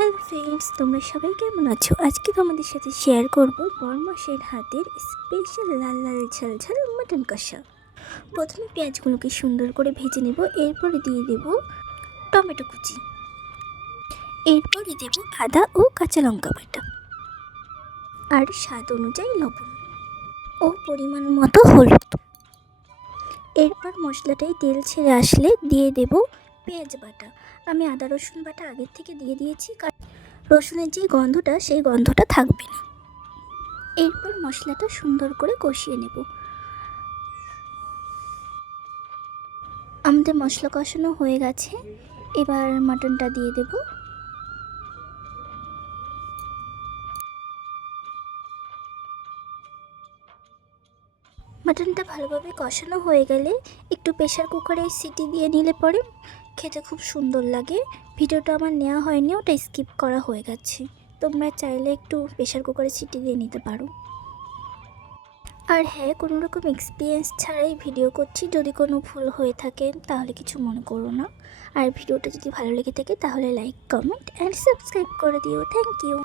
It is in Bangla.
হ্যালো ফ্রেন্ডস, তোমরা সবাই কেমন আছো? আজকে তোমাদের সাথে শেয়ার করব বর্মশের হাতের স্পেশাল লাল লাল ঝাল ঝাল মাটন কষা। প্রথমে পেঁয়াজগুলোকে সুন্দর করে ভেজে নেব, এরপরে দিয়ে দেব টমেটো কুচি। এরপরে দেব আদা ও কাঁচা লঙ্কা বাটা। আর স্বাদ অনুযায়ী লবণ ও পরিমাণ মতো হলুদ। এরপর মশলাটাই তেল ছেড়ে আসলে দিয়ে দেব পেঁয়াজ বাটা। আমি আদা, রসুন বাটা আগের থেকে দিয়ে দিয়েছি, কারণ রসুনের যে গন্ধটা, সেই গন্ধটা থাকবে না। এরপর মশলাটা সুন্দর করে কষিয়ে নেব। আমাদের মশলা কষানো হয়ে গেছে। এবার মাটনটা দিয়ে দেব। মাটনটা ভালোভাবে কষানো হয়ে গেলে একটু প্রেশার কুকারে সিটি দিয়ে নিলে পরে খেতে খুব সুন্দর লাগে। ভিডিওটা আমার নেওয়া হয়নি, ওটা স্কিপ করা হয়ে গেছে। তোমরা চাইলে একটু প্রেশার কুকারে সিটি দিয়ে নিতে পারো। আর হ্যাঁ কোনো রকম এক্সপিরিয়েন্স ছাড়াই ভিডিও করছি। যদি কোনো ভুল হয়ে থাকে, তাহলে কিছু মনে করো না। আর ভিডিওটা যদি ভালো লেগে থাকে, তাহলে লাইক কমেন্ট অ্যান্ড সাবস্ক্রাইব করে দিও। Thank you